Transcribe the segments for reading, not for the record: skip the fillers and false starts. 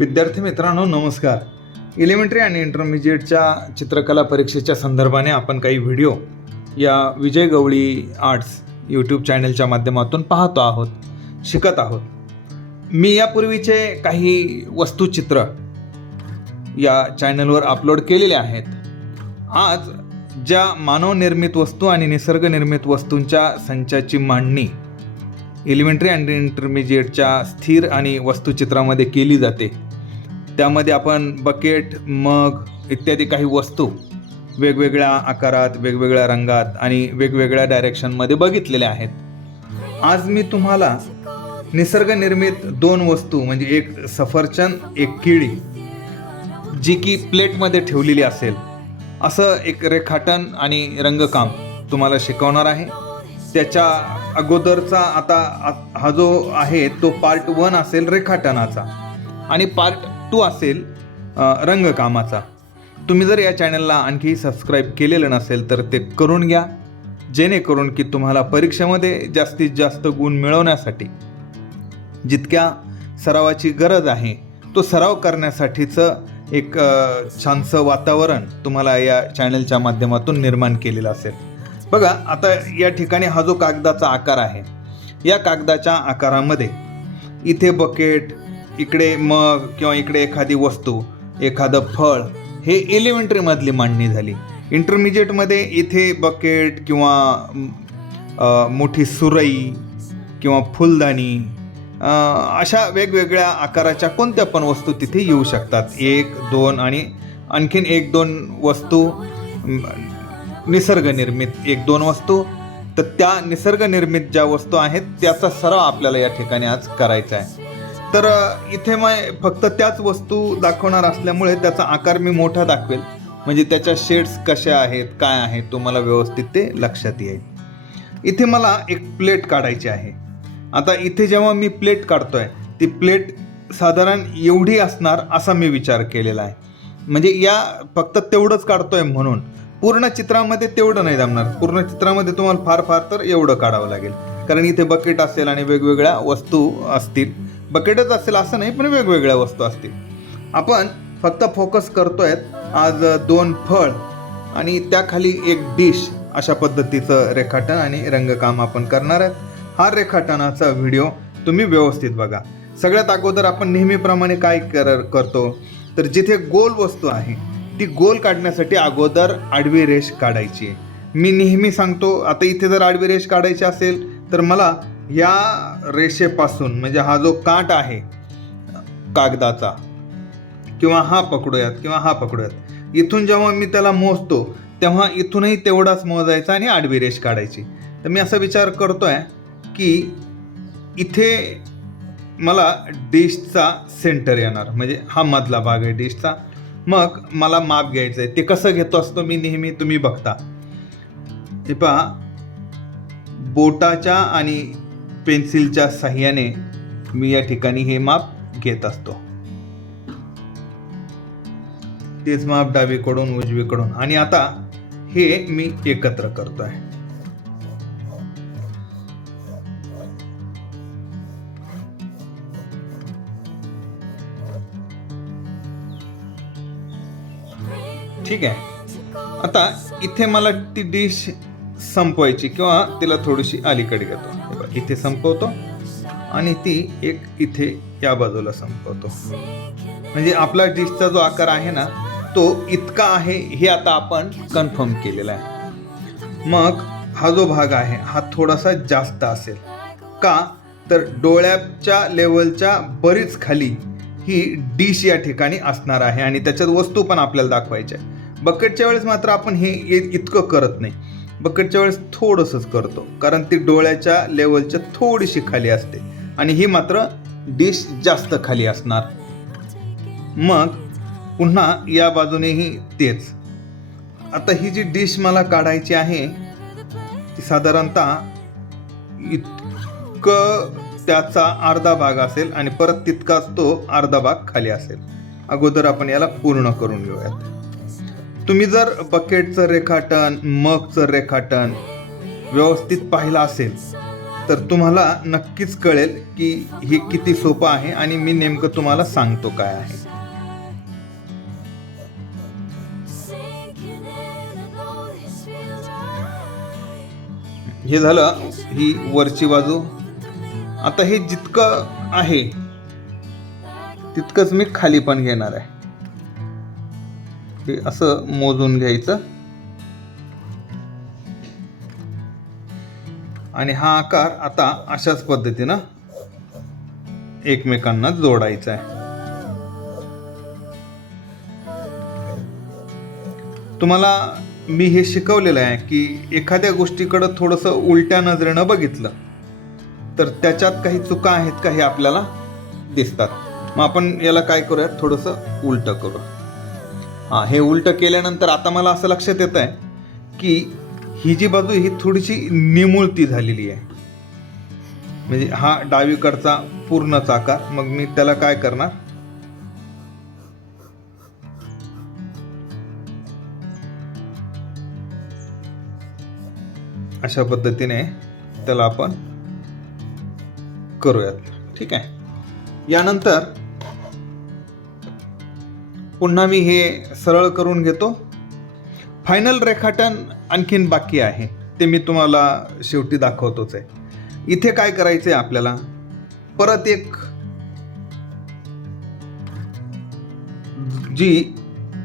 विद्यार्थी मित्रांनो नमस्कार. एलिमेंटरी आणि इंटरमिजिएटच्या चित्रकला परीक्षेच्या संदर्भाने आपण काही व्हिडिओ या विजय गवळी आर्ट्स यूट्यूब चॅनलच्या माध्यमातून पाहतो आहोत, शिकत आहोत. मी यापूर्वीचे काही वस्तुचित्र या चॅनलवर अपलोड केलेले आहेत. आज ज्या मानवनिर्मित वस्तू आणि निसर्गनिर्मित वस्तूंच्या संचाची मांडणी एलिमेंटरी आणि इंटरमिजिएटच्या स्थिर आणि वस्तुचित्रामध्ये केली जाते, त्यामध्ये आपण बकेट, मग इत्यादी काही वस्तू वेगवेगळ्या आकारात, वेगवेगळ्या रंगात आणि वेगवेगळ्या डायरेक्शनमध्ये बघितलेल्या आहेत. आज मी तुम्हाला निसर्गनिर्मित दोन वस्तू म्हणजे एक सफरचंद, एक केळी, जी की प्लेटमध्ये ठेवलेली असेल, असं एक रेखाटन आणि रंगकाम तुम्हाला शिकवणार आहे. त्याच्या अगोदरचा आता हा जो आहे तो पार्ट 1 असेल रेखाटनाचा आणि पार्ट 2 असेल रंगकामाचा. तुम्ही जर या चॅनलला आणखी सबस्क्राईब केलेलं नसेल तर ते करून घ्या, जेणेकरून की तुम्हाला परीक्षेमध्ये जास्तीत जास्त गुण मिळवण्यासाठी जितक्या सरावाची गरज आहे तो सराव करण्यासाठीचं एक छानसं वातावरण तुम्हाला या चॅनलच्या माध्यमातून निर्माण केलेलं असेल. बघा, आता या ठिकाणी हा जो कागदाचा आकार आहे, या कागदाच्या आकारामध्ये इथे बकेट, इकडे मग किंवा इकडे एखादी वस्तू, एखादं फळ, हे एलिमेंटरीमधली मांडणी झाली. इंटरमिजिएटमध्ये इथे बकेट किंवा मोठी सुरई किंवा फुलदाणी अशा वेगवेगळ्या आकाराच्या कोणत्या पण वस्तू तिथे येऊ शकतात. 1, 2 आणि आणखीन 1-2 वस्तू निसर्गनिर्मित, 1-2 वस्तू. तर त्या निसर्गनिर्मित ज्या वस्तू आहेत त्याचा सराव आपल्याला या ठिकाणी आज करायचा आहे. तर इथे मग फक्त त्याच वस्तू दाखवणार असल्यामुळे त्याचा आकार मी मोठा दाखवेल, म्हणजे त्याच्या शेड्स कशा आहेत, काय आहेत, तुम्हाला व्यवस्थित ते लक्षात येईल. इथे मला एक प्लेट काढायची आहे. आता इथे जेव्हा मी प्लेट काढतोय, ती प्लेट साधारण एवढी असणार असा मी विचार केलेला आहे. म्हणजे या फक्त तेवढंच काढतोय म्हणून पूर्ण चित्रामध्ये तेवढं नाही जमणार. पूर्ण चित्रामध्ये तुम्हाला फार फार तर एवढं काढावं लागेल, कारण इथे बकेट असेल आणि वेगवेगळ्या वस्तू असतील. बकेटच असेल असं नाही, पण वेगवेगळ्या वस्तू असतील. आपण फक्त फोकस करतोय आज 2 फळ आणि त्याखाली एक डिश, अशा पद्धतीचं रेखाटन आणि रंगकाम आपण करणार आहेत. हा रेखाटनाचा व्हिडिओ तुम्ही व्यवस्थित बघा. सगळ्यात अगोदर आपण नेहमीप्रमाणे काय करतो, तर जिथे गोल वस्तू आहे ती गोल काढण्यासाठी अगोदर आडवी रेष काढायची आहे. मी नेहमी सांगतो, आता इथे जर आडवी रेष काढायची असेल तर मला या रेषेपासून, म्हणजे हा जो काठ आहे कागदाचा, किंवा हा पकडूयात किंवा हा पकडूयात, इथून जेव्हा मी त्याला मोजतो तेव्हा इथूनही तेवढाच मोजायचा आणि आडवी रेष काढायची. तर मी असा विचार करतोय की इथे मला डिशचा सेंटर येणार, म्हणजे हा मधला भाग आहे डिशचा. मग मला माप घ्यायचं आहे. ते कसं घेतो असतो मी नेहमी, तुम्ही बघता, हे पहा, बोटाच्या आणि पेन्सिलच्या साह्याने मी या ठिकाणी हे माप घेत असतो. तेच माप डावीकडून उजवीकडून, आणि आता हे मी एकत्र करतोय. ठीक आहे. आता इथे मला ती डिश संपवायची किंवा तिला थोडीशी अलीकडे घेतो. इथे संपवतो आणि ती एक इथे या बाजूला संपवतो. म्हणजे आपला डिशचा जो आकार आहे ना तो इतका आहे हे आता आपण कन्फर्म केलेला आहे. मग हा जो भाग आहे हा थोडासा जास्त असेल का, तर डोळ्याच्या लेवलच्या बरीच खाली ही डिश या ठिकाणी असणार आहे आणि त्याच्यात वस्तू पण आपल्याला दाखवायच्या आहे. बकेटच्या वेळेस मात्र आपण हे इतकं करत नाही. बकेटच्या वेळेस थोडंसंच करतो, कारण ती डोळ्याच्या लेवलच्या थोडीशी खाली असते आणि ही मात्र डिश जास्त खाली असणार. मग पुन्हा या बाजूनेही तेच. आता ही जी डिश मला काढायची आहे ती साधारणतः इतकं त्याचा अर्धा भाग असेल आणि परत तितकाच तो अर्धा भाग खाली असेल. अगोदर आपण याला पूर्ण करून घेऊयात. तुम्ही जर बकेटचं रेखाटन, मगचं रेखाटन व्यवस्थित पाहिलं असेल तर तुम्हाला नक्कीच कळेल की हे किती सोपं आहे आणि मी नेमकं तुम्हाला सांगतो काय आहे. हे झालं ही वरची बाजू. आता हे जितकं आहे तितकंच मी खाली पण घेणार आहे. हे असं मोजून घ्यायचं आणि हा आकार आता अशाच पद्धतीनं एकमेकांना जोडायचा आहे. तुम्हाला मी हे शिकवलेलं आहे की एखाद्या गोष्टीकडे थोडंसं उलट्या नजरेनं बघितलं तर त्याच्यात काही चुका आहेत का हे आपल्याला दिसतात. मग आपण याला काय करूया, थोडंसं उलटं करू. हां, हे उलटं केल्यानंतर आता मला असं लक्षात येत आहे की ही जी बाजू ही थोडीशी निमुळती झालेली आहे. म्हणजे हा डावीकडचा पूर्णच आकार. मग मी त्याला काय करणार, अशा पद्धतीने त्याला आपण करूयात. ठीक आहे. यानंतर पुन्हा मी हे सरळ करून घेतो. फायनल रेखाटन आणखीन बाकी आहे, ते मी तुम्हाला शेवटी दाखवतोच आहे. इथे काय करायचंय आपल्याला, परत एक जी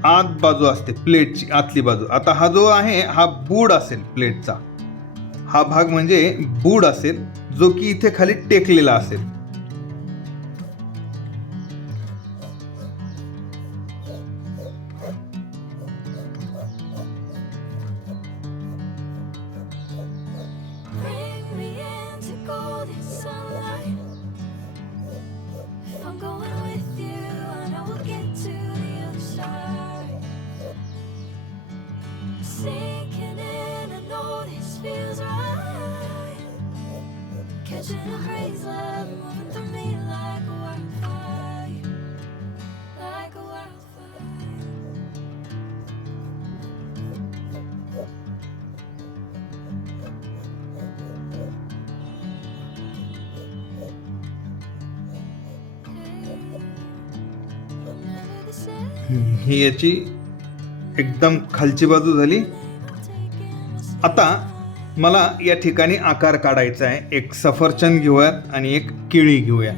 आत बाजू असते प्लेटची आतली बाजू, आता हा जो आहे हा बूड असेल प्लेटचा, हा भाग म्हणजे बूड असेल जो की इथे खाली टेकलेला असेल. ही याची एकदम खालची बाजू झाली. आता मला या ठिकाणी आकार काढायचा आहे. एक सफरचंद घेऊयात आणि एक केळी घेऊया.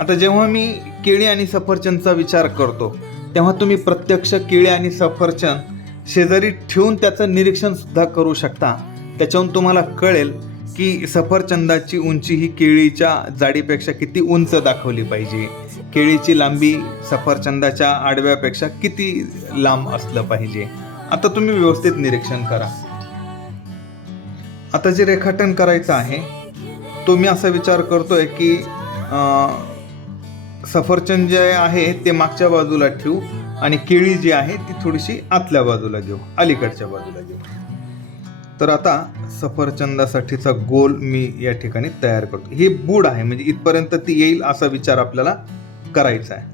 आता जेव्हा मी केळी आणि सफरचंदचा विचार करतो तेव्हा तुम्ही प्रत्यक्ष केळी आणि सफरचंद शेजारी ठेवून त्याचं निरीक्षण सुद्धा करू शकता. त्याच्याहून तुम्हाला कळेल की सफरचंदाची उंची ही केळीच्या जाडीपेक्षा किती उंच दाखवली पाहिजे, केळीची लांबी सफरचंदाच्या आडव्यापेक्षा किती लांब असलं पाहिजे. आता तुम्ही व्यवस्थित निरीक्षण करा. आता जे रेखाटन करायचं आहे तो मी असा विचार करतोय की सफरचंद जे आहे ते मागच्या बाजूला ठेवू आणि केळी जी आहे ती थोडीशी आतल्या बाजूला घेऊ, अलीकडच्या बाजूला घेऊ. तर आता सफरचंदासाठीचा गोल मी या ठिकाणी तयार करतो. हे बूड आहे म्हणजे इथपर्यंत ती येईल असा विचार आपल्याला करायचा आहे.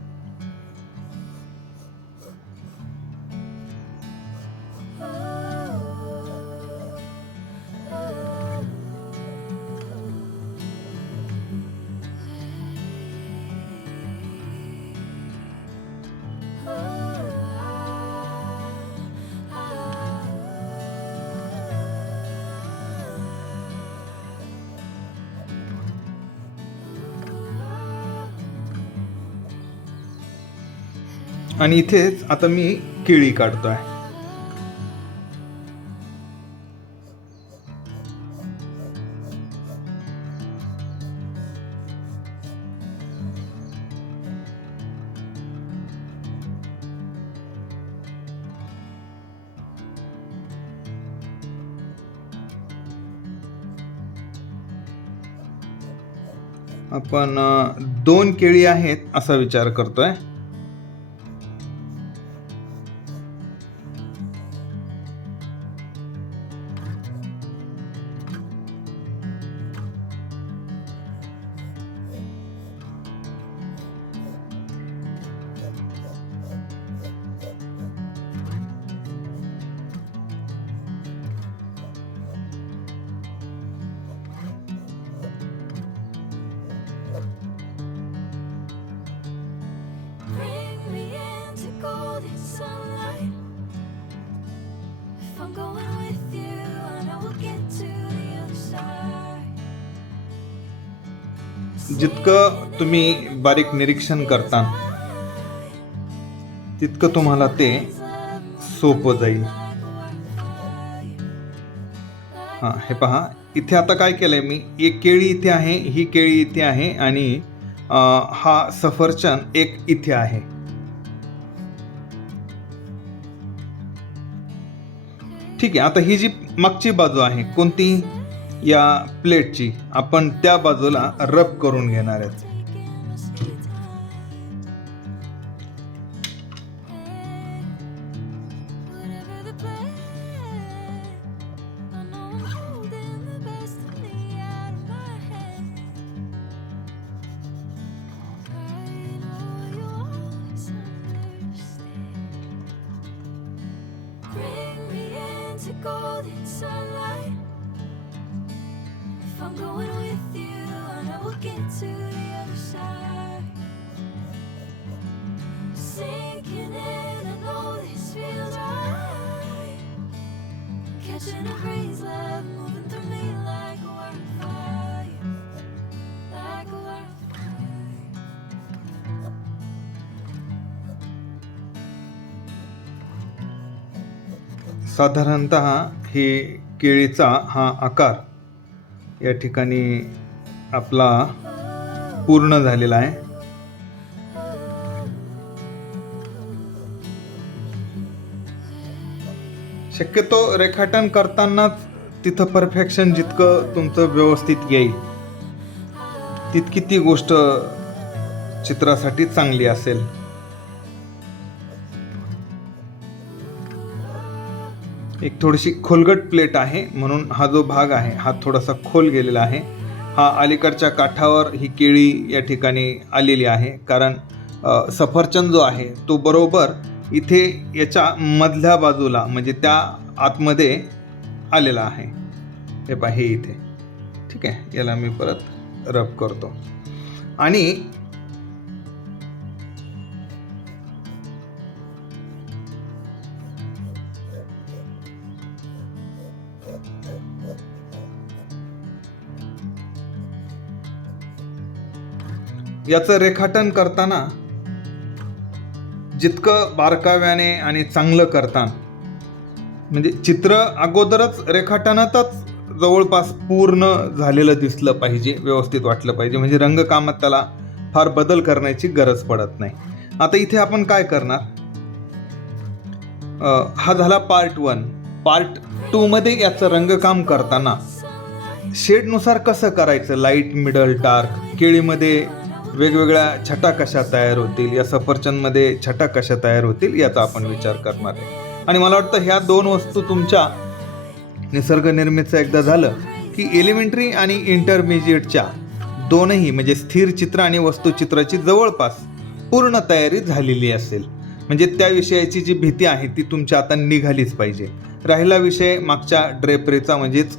आणि इथेच आता मी केळी काढतोय. आपण 2 केळी आहेत असा विचार करतोय. golden sunlight. If I'm going with you, I know we'll get to the other side. जितकं तुम्ही बारीक निरीक्षण करता तितकं तुम्हाला ते सोपं जाईल. हां, हे पहा, इथे आता काय केलंय मी, एक केळी इथे आहे, ही केळी इथे आहे आणि हा सफरचंद एक इथे आहे. ठीक आहे. आता ही जी मागची बाजू आहे कोणती, या प्लेटची, आपण त्या बाजूला रब करून घेणार आहेत. Whatever the plan, I know I'm holding the best of me out of my head. I know you always understand. Bring me into golden sunlight. If I'm going with you, I know we'll get to the other side. Sinking in, I know this feels right. Catching a breeze, love moving through me like a wildfire, like a wildfire. साधारणतः हे केळीचा हा आकार या ठिकाणी आपला पूर्ण झालेला आहे. शक्यतो रेखाटन करतानाच तिथं परफेक्शन जितकं तुमचं व्यवस्थित येईल तितकी ती गोष्ट चित्रासाठी चांगली असेल. एक थोडीशी खोलगट प्लेट आहे म्हणून हा जो भाग आहे हा थोडासा खोल गेलेला आहे. हा अलीकडच्या काठावर ही केळी या ठिकाणी आलेली आहे, कारण सफरचंद जो आहे तो बरोबर इथे याच्या मधल्या बाजूला म्हणजे त्या आतमध्ये आलेला आहे. हे पहा, हे इथे. ठीक आहे, याला मी परत रब करतो आणि याचं रेखाटन करताना जितकं बारकाव्याने आणि चांगलं करता, म्हणजे चित्र अगोदरच रेखाटनातच जवळपास पूर्ण झालेलं दिसलं पाहिजे, व्यवस्थित वाटलं पाहिजे, म्हणजे रंगकामात त्याला फार बदल करण्याची गरज पडत नाही. आता इथे आपण काय करणार, हा झाला पार्ट 1. पार्ट 2 मध्ये याचं रंगकाम करताना शेडनुसार कसं करायचं, लाईट, मिडल, डार्क, केळीमध्ये वेगवेगळ्या छटा कशा तयार होतील, या सफरचंदमध्ये छटा कशा तयार होतील याचा आपण विचार करणार आहे. आणि मला वाटतं ह्या दोन वस्तू तुमच्या निसर्ग निर्मितीचं एकदा झालं की एलिमेंटरी आणि इंटरमिजिएटच्या दोनही म्हणजे स्थिर चित्र आणि वस्तुचित्राची जवळपास पूर्ण तयारी झालेली असेल. म्हणजे त्या विषयाची जी भीती आहे ती तुमच्या आता निघालीच पाहिजे. राहिला विषय मागच्या ड्रेपरीचा, म्हणजेच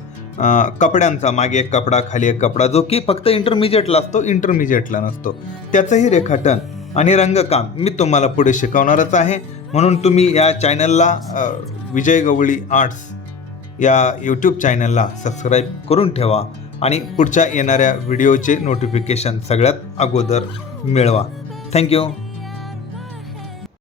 कपड्यांचा, मागे एक कपडा खाली एक कपडा, जो की फक्त इंटरमिजिएटला असतो, इंटरमिजिएटला नसतो, त्याचंही रेखाटन आणि रंगकाम मी तुम्हाला पुढे शिकवणारच आहे. म्हणून तुम्ही या चॅनलला विजय गवळी आर्ट्स या यूट्यूब चॅनलला सबस्क्राईब करून ठेवा आणि पुढच्या येणाऱ्या व्हिडिओचे नोटिफिकेशन सगळ्यात अगोदर मिळवा. थँक्यू.